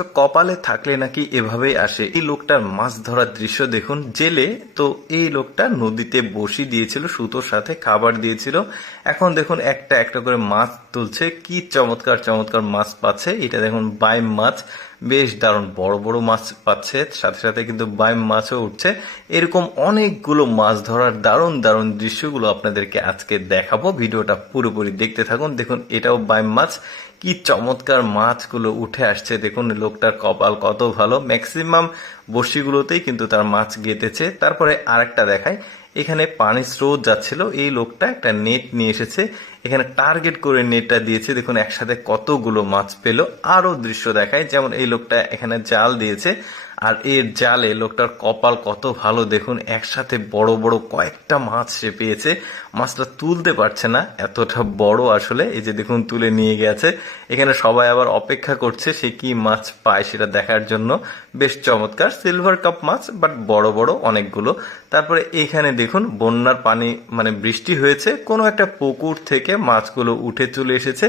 দর্শক কপালে থাকলে নাকি এভাবেই আসে। এই লোকটার মাছ ধরার দৃশ্য দেখুন। জেলে তো এই লোকটা নদীতে বসি দিয়েছিল, সুতোর সাথে খাবার দিয়েছিল। এখন দেখুন একটা একটা করে মাছ তুলছে। কি চমৎকার চমৎকার মাছ পাচ্ছে। এটা দেখুন বাইম মাছ। বেশ দারুণ বড় বড় মাছ পাচ্ছে। সাথে সাথে কিন্তু বাইম মাছও উঠছে। এরকম অনেকগুলো মাছ ধরার দারুণ দারুণ দৃশ্যগুলো আপনাদেরকে আজকে দেখাবো। ভিডিওটা পুরোপুরি দেখতে থাকুন। দেখুন, এটাও বাইম মাছ। কি চমৎকার মাছগুলো উঠে আসছে। দেখুন, লোকটার কপাল কত ভালো। ম্যাক্সিমাম বড়শিগুলোতেই কিন্তু তার মাছ গেতেছে তারপরে আরেকটা দেখায় এখানে পানির স্রোত যাচ্ছিল। এই লোকটা একটা নেট নিয়ে এসেছে। এখানে টার্গেট করে নেটটা দিয়েছে। দেখুন, একসাথে কতগুলো মাছ পেল। আরও দৃশ্য দেখায়। যেমন এই লোকটা এখানে জাল দিয়েছে। আর এর জালে লোকটার কপাল কত ভালো দেখুন, একসাথে বড় বড় কয়েকটা মাছ সে পেয়েছে। মাছটা তুলতে পারছে না, এতটা বড় আসলে। এই যে দেখুন, তুলে নিয়ে গেছে। এখানে সবাই আবার অপেক্ষা করছে সে কি মাছ পায় সেটা দেখার জন্য। বেশ চমৎকার সিলভার কাপ মাছ বাট বড় বড় অনেকগুলো। তারপরে এখানে দেখুন, বন্যার পানি মানে বৃষ্টি হয়েছে। কোনো একটা পুকুর থেকে মাছগুলো উঠে চলে এসেছে।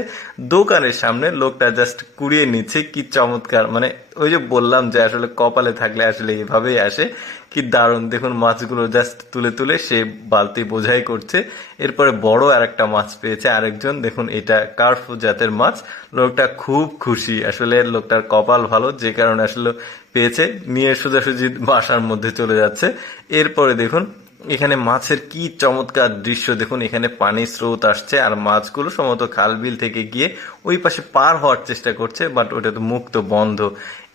দোকানের সামনে লোকটা জাস্ট কুড়িয়ে নিচ্ছে, কি চমৎকার মানে ওই যে বললাম যে আসলে কপালে থাকলে আসলে এভাবেই আসে। কি দারুণ। দেখুন, মাছগুলো জাস্ট তুলে তুলে সে বালতি বোঝাই করছে। এরপরে বড় আর একটা মাছ পেয়েছে আরেকজন। দেখুন, এটা কার্ফু জাতের মাছ। লোকটা খুব খুশি। আসলে লোকটার কপাল ভালো, যে কারণে আসলে পেয়েছে। নিয়ে সোজাসুজি বাসার মধ্যে চলে যাচ্ছে। এরপরে দেখুন, এখানে মাছের কি চমৎকার দৃশ্য। দেখুন, এখানে পানির স্রোত আসছে আর মাছগুলো সম্ভবত খাল বিল থেকে গিয়ে ওই পাশে পার হওয়ার চেষ্টা করছে, বাট ওটা তো মুক্ত বন্ধ।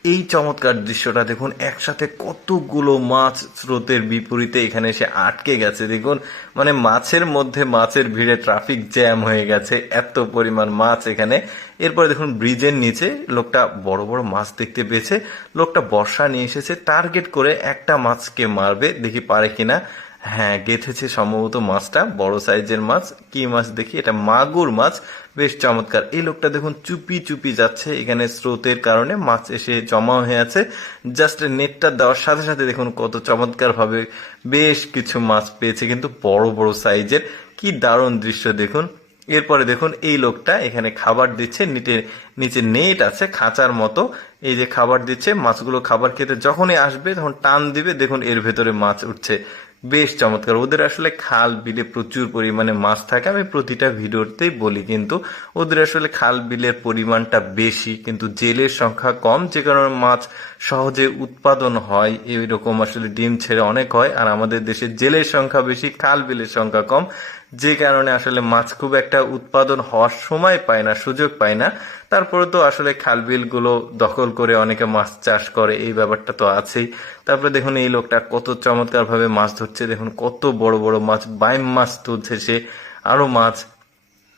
এই চমৎকার দৃশ্যটা দেখুন, একসাথে কতগুলো মাছ স্রোতের বিপরীতে এখানে এসে আটকে গেছে। দেখুন মানে মাছের মধ্যে মাছের ভিড়ে ট্রাফিক জ্যাম হয়ে গেছে, এত পরিমাণ মাছ এখানে। এরপরে দেখুন ব্রিজের নিচে লোকটা বড় বড় মাছ দেখতে পেয়েছে। লোকটা বর্ষা নিয়ে এসেছে টার্গেট করে একটা মাছকে মারবে, দেখি পারে কিনা। হ্যাঁ গেঁথেছে সম্ভবত মাছটা, বড় সাইজের মাছ। কি মাছ দেখি? এটা মাগুর মাছ। বেশ চমৎকার। এই লোকটা দেখুন চুপি চুপি যাচ্ছে। এখানে স্রোতের কারণে মাছ এসে জমা হয়ে আছে। জাস্ট নেটটা দেওয়ার সাথে সাথে দেখুন কত চমৎকার ভাবে বেশ কিছু মাছ পেয়েছে। কিন্তু বড় বড় সাইজের। কি দারুণ দৃশ্য দেখুন। এরপরে দেখুন এই লোকটা এখানে খাবার দিচ্ছে। নিচে নিচে নেট আছে, খাঁচার মতো। এই যে খাবার দিচ্ছে, মাছগুলো খাবার খেতে যখনই আসবে তখন টান দিবে। দেখুন এর ভেতরে মাছ উঠছে। বেশ চমৎকার। ওদের আসলে খাল বিলে প্রচুর পরিমাণে মাছ থাকে। আমি প্রতিটা ভিডিওতেই বলি, কিন্তু ওদের আসলে খাল বিলের পরিমাণটা বেশি, কিন্তু জেলের সংখ্যা কম, যে কারণে মাছ সহজে উৎপাদন হয়। এইরকম আসলে ডিম ছেড়ে অনেক হয়, আর আমাদের দেশে জেলের সংখ্যা বেশি, খাল বিলের সংখ্যা কম, যে কারণে আসলে মাছ খুব একটা উৎপাদন হওয়ার সময় পায় না, সুযোগ পায় না। তারপরে তো আসলে খাল বিলগুলো দখল করে অনেকে মাছ চাষ করে, এই ব্যাপারটা তো আছেই। তারপরে দেখুন এই লোকটা কত চমৎকার ভাবে মাছ ধরছে, দেখুন কত বড় বড় মাছ, বাইম মাছ তুলছে সে, আরও মাছ।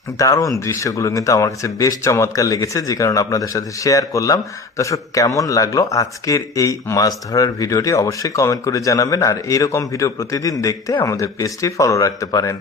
দারুণ দৃশ্যগুলো কিন্তু আমার কাছে বেশ চমৎকার লেগেছে, যে কারণে আপনাদের সাথে শেয়ার করলাম। দর্শক, কেমন লাগল আজকের এই মাছ ধরার ভিডিওটি? অবশ্যই কমেন্ট করে জানাবেন, আর এইরকম ভিডিও প্রতিদিন দেখতে আমাদের পেজটি ফলো রাখতে পারেন।